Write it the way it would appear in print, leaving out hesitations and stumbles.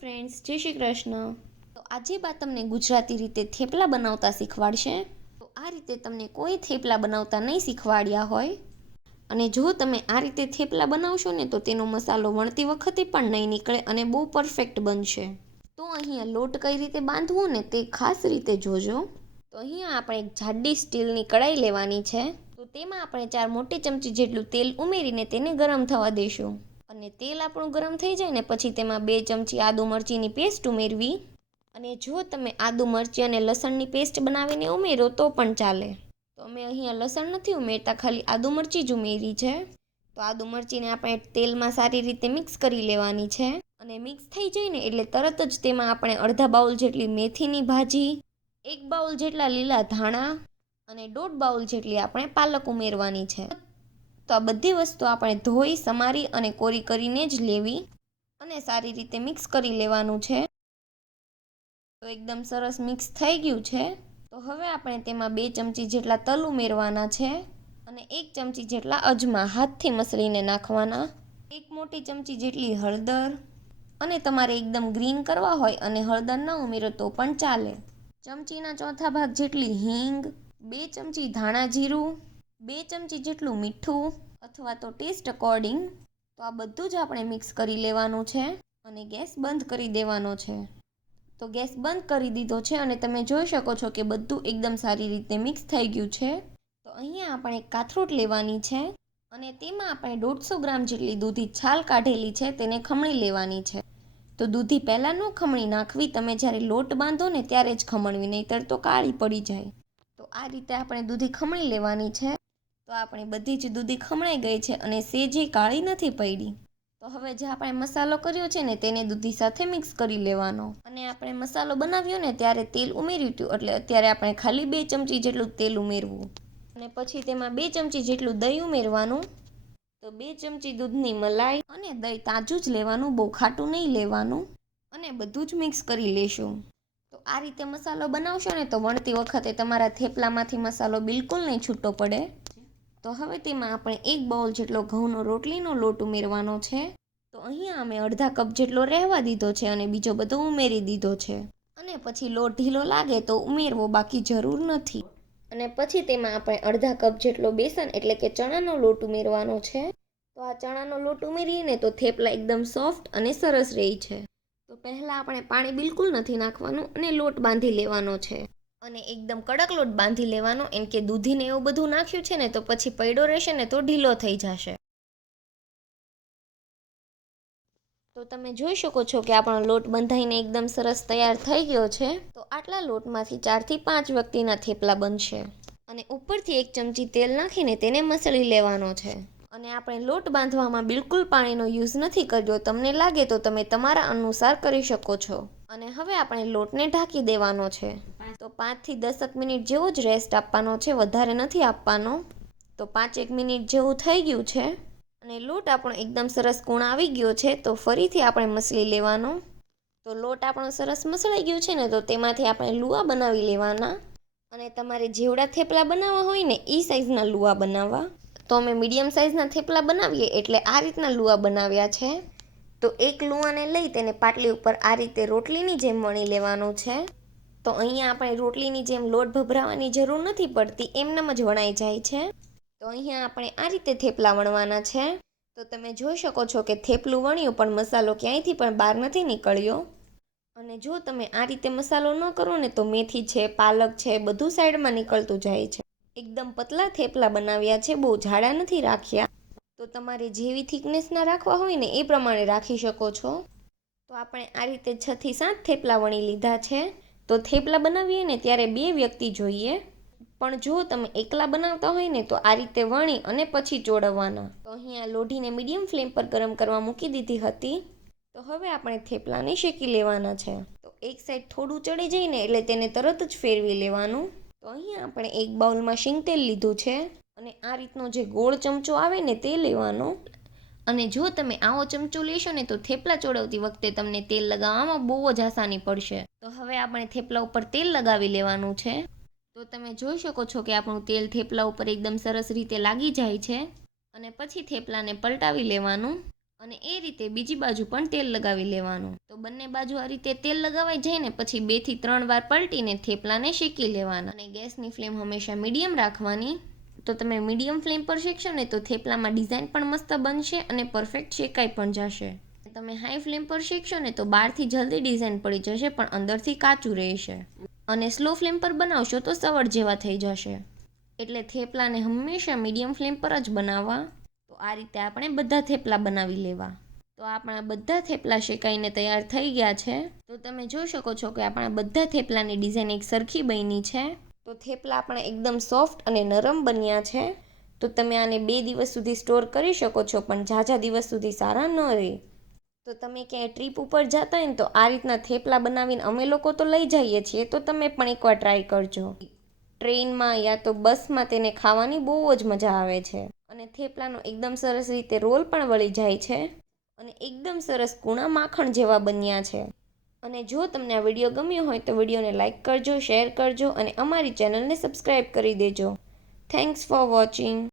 Friends, જય શ્રી કૃષ્ણ. તો આજે બા તમને ગુજરાતી રીતે થેપલા બનાવતા શીખવાડશે. તો આ રીતે તમને કોઈ થેપલા બનાવતા નહીં શીખવાડ્યા હોય અને જો તમે આ રીતે થેપલા બનાવશો ને તો તેનો મસાલો વણતી વખતે પણ નહીં નીકળે અને બહુ પરફેક્ટ બનશે. તો અહીંયા લોટ કઈ રીતે બાંધવો ને તે ખાસ રીતે જોજો. તો અહીંયા આપણે એક જાડી સ્ટીલની કડાઈ લેવાની છે. તો તેમાં આપણે 4 મોટી ચમચી જેટલું તેલ ઉમેરીને તેને ગરમ થવા દઈશું. અને તેલ આપણું ગરમ થઈ જાય ને પછી તેમાં 2 ચમચી આદુ મરચીની પેસ્ટ ઉમેરવી. અને જો તમે આદુ મરચી અને લસણની પેસ્ટ બનાવીને ઉમેરો તો પણ ચાલે. તો અમે અહીંયા લસણ નથી ઉમેરતા, ખાલી આદુ મરચી જ ઉમેરી છે. તો આદુ મરચીને આપણે તેલમાં સારી રીતે મિક્સ કરી લેવાની છે. અને મિક્સ થઈ જાય ને એટલે તરત જ તેમાં આપણે અડધા બાઉલ જેટલી મેથીની ભાજી, 1 બાઉલ જેટલા લીલા ધાણા અને 1.5 બાઉલ જેટલી આપણે પાલક ઉમેરવાની છે. તો આ બધી વસ્તુ આપણે ધોઈ, સમારી અને કોરી કરીને જ લેવી અને સારી રીતે મિક્સ કરી લેવાનું છે. તો એકદમ સરસ મિક્સ થઈ ગયું છે. તો હવે આપણે તેમાં 2 ચમચી જેટલા તલ ઉમેરવાના છે અને 1 ચમચી જેટલા અજમા હાથથી મસળીને નાખવાના. 1 મોટી ચમચી જેટલી હળદર, અને તમારે એકદમ ગ્રીન કરવા હોય અને હળદર ન ઉમેરો તો પણ ચાલે. ચમચીના ચોથા ભાગ જેટલી હિંગ, 2 ચમચી ધાણા જીરું, 2 ચમચી જેટલું મીઠું અથવા તો ટેસ્ટ અકોર્ડિંગ. તો આ બધું જ આપણે મિક્સ કરી લેવાનું છે અને ગેસ બંધ કરી દેવાનો છે. તો ગેસ બંધ કરી દીધો છે અને તમે જોઈ શકો છો કે બધું એકદમ સારી રીતે મિક્સ થઈ ગયું છે. તો અહીંયા આપણે એક કાથરોટ લેવાની છે અને તેમાં આપણે 150 ગ્રામ જેટલી દૂધી છાલ કાઢેલી છે તેને ખમણી લેવાની છે. તો દૂધી પહેલાં ન ખમણી નાખવી, તમે જ્યારે લોટ બાંધો ને ત્યારે જ ખમણવી, નહીંતર તો કાળી પડી જાય. તો આ રીતે આપણે દૂધી ખમણી લેવાની છે. તો આપણે બધી જ દૂધી ખમણાઈ ગઈ છે અને સેજે કાળી નથી પડી. તો હવે જે આપણે મસાલો કર્યો છે ને તેને દૂધી સાથે મિક્સ કરી લેવાનો. અને આપણે મસાલો બનાવ્યો ને ત્યારે તેલ ઉમેર્યું હતું, એટલે અત્યારે આપણે ખાલી 2 ચમચી જેટલું તેલ ઉમેરવું. અને પછી તેમાં 2 ચમચી જેટલું દહીં ઉમેરવાનું. તો 2 ચમચી દૂધની મલાઈ અને દહીં તાજું જ લેવાનું, બહુ ખાટું નહીં લેવાનું. અને બધું જ મિક્સ કરી લેશું. તો આ રીતે મસાલો બનાવશો ને તો વણતી વખતે તમારા થેપલામાંથી મસાલો બિલકુલ નહીં છૂટો પડે. તો હવે તેમાં આપણે 1 બાઉલ જેટલો ઘઉંનો રોટલીનો લોટ ઉમેરવાનો છે. તો અહીંયા અમે અડધા કપ જેટલો રહેવા દીધો છે અને બીજો બધો ઉમેરી દીધો છે. અને પછી લોટ ઢીલો લાગે તો ઉમેરવો, બાકી જરૂર નથી. અને પછી તેમાં આપણે અડધા કપ જેટલો બેસન એટલે કે ચણાનો લોટ ઉમેરવાનો છે. તો આ ચણાનો લોટ ઉમેરીને તો થેપલા એકદમ સોફ્ટ અને સરસ રહે છે. તો પહેલાં આપણે પાણી બિલકુલ નથી નાખવાનું અને લોટ બાંધી લેવાનો છે. અને એકદમ કડક લોટ બાંધી લેવાનો, એમ કે દૂધીને એવું બધું નાખ્યું છે ને તો પછી પૈડો રહેશે ને તો ઢીલો થઈ જશે. તો તમે જોઈ શકો છો કે આપણો લોટ બંધાઈને એકદમ સરસ તૈયાર થઈ ગયો છે. તો આટલા લોટમાંથી 4 થી 5 વ્યક્તિના થેપલા બનશે. અને ઉપરથી 1 ચમચી તેલ નાખીને તેને મસળી લેવાનો છે. અને આપણે લોટ બાંધવામાં બિલકુલ પાણીનો યુઝ નથી કર્યો. તમને લાગે તો તમે તમારા અનુસાર કરી શકો છો. અને હવે આપણે લોટને ઢાંકી દેવાનો છે. તો 5 થી 10 મિનિટ જેવો જ રેસ્ટ આપવાનો છે, વધારે નથી આપવાનો. તો 5-1 મિનિટ જેવું થઈ ગયું છે અને લોટ આપણો એકદમ સરસ કૂણ આવી ગયો છે. તો ફરીથી આપણે મસળી લેવાનો. તો લોટ આપણો સરસ મસળાઈ ગયો છે ને તો તેમાંથી આપણે લુઆ બનાવી લેવાના. અને તમારે જેવડા થેપલા બનાવવા હોય ને એ સાઈઝના લુઆ બનાવવા. તો અમે મીડિયમ સાઇઝના થેપલા બનાવીએ એટલે આ રીતના લુઆ બનાવ્યા છે. તો એક લુઆને લઈ તેને પાટલી ઉપર આ રીતે રોટલીની જેમ વણી લેવાનું છે. તો અહીંયા આપણે રોટલીની જેમ લોટ ભભરાવાની જરૂર નથી પડતી, એમનેમ જ વણાઈ જાય છે. તો અહીંયા આપણે આ રીતે થેપલા વણવાના છે. તો તમે જોઈ શકો છો કે થેપલું વણ્યું પણ મસાલો ક્યાંયથી પણ બહાર નથી નીકળ્યો. અને જો તમે આ રીતે મસાલો ન કરો ને તો મેથી છે, પાલક છે, બધું સાઈડમાં નીકળતું જાય છે. એકદમ પતલા થેપલા બનાવ્યા છે, બહુ જાડા નથી રાખ્યા. તો તમારે જેવી થિકનેસના રાખવા હોય ને એ પ્રમાણે રાખી શકો છો. તો આપણે આ રીતે 6 થી 7 થેપલા વણી લીધા છે. તો થેપલા બનાવીએ ને ત્યારે 2 વ્યક્તિ જોઈએ, પણ જો તમે એકલા બનાવતા હોય ને તો આ રીતે વણી અને પછી ચોળવવાના. તો અહીંયા લોઢીને મીડિયમ ફ્લેમ પર ગરમ કરવા મૂકી દીધી હતી. તો હવે આપણે થેપલાને શેકી લેવાના છે. તો એક સાઈડ થોડું ચડી જાય ને એટલે તેને તરત જ ફેરવી લેવાનું. તો અહીંયા આપણે 1 બાઉલમાં શીંગ તેલ લીધું છે અને આ રીતનો જે ગોળ ચમચો આવે ને તે લેવાનો. અને જો તમે આવો ચમચો લેશો ને તો થેપલા ચોળવતી વખતે તમને તેલ લગાવવામાં બહુ જ આસાની પડશે. તો હવે આપણે થેપલા ઉપર તેલ લગાવી લેવાનું છે. તો તમે જોઈ શકો છો કે આપણું તેલ થેપલા ઉપર એકદમ સરસ રીતે લાગી જાય છે. અને પછી થેપલાને પલટાવી લેવાનું અને એ રીતે બીજી બાજુ પણ તેલ લગાવી લેવાનું. તો બંને બાજુ આ રીતે તેલ લગાવાઈ જાય ને પછી 2 થી 3 વાર પલટીને થેપલાને શેકી લેવાના. અને ગેસની ફ્લેમ હંમેશા મીડિયમ રાખવાની. તો તમે મીડિયમ ફ્લેમ પર શેકશો ને તો થેપલામાં ડિઝાઇન પણ મસ્ત બનશે અને પરફેક્ટ શેકાઈ પણ જશે. તમે હાઈ ફ્લેમ પર શેકશો ને તો બહારથી જલ્દી ડિઝાઇન પડી જશે પણ અંદરથી કાચું રહેશે. અને સ્લો ફ્લેમ પર બનાવશો તો સવડ જેવા થઈ જશે. એટલે થેપલાને હંમેશા મીડિયમ ફ્લેમ પર જ બનાવવા. તો આ રીતે આપણે બધા થેપલા બનાવી લેવા. તો આપણા બધા થેપલા શેકાઈને તૈયાર થઈ ગયા છે. તો તમે જોઈ શકો છો કે આપણા બધા થેપલાની ડિઝાઇન એક સરખી બની છે. તો થેપલા આપણા એકદમ સોફ્ટ અને નરમ બન્યા છે. તો તમે આને 2 દિવસ સુધી સ્ટોર કરી શકો છો પણ ઝાઝા દિવસ સુધી સારા ન રહે. તો તમે ક્યાંય ટ્રીપ ઉપર જતા હોય ને તો આ રીતના થેપલા બનાવીને અમે લોકો તો લઈ જઈએ છીએ. તો તમે પણ એકવાર ટ્રાય કરજો. ટ્રેનમાં યા તો બસમાં તેને ખાવાની બહુ જ મજા આવે છે. અને થેપલાનો એકદમ સરસ રીતે રોલ પણ વળી જાય છે. અને એકદમ સરસ કૂણા માખણ જેવા બન્યા છે. અને જો તમને આ વિડીયો ગમ્યો હોય તો વિડીયોને લાઇક કરજો, શેર કરજો અને અમારી ચેનલને સબસ્ક્રાઈબ કરી દેજો. Thanks for watching.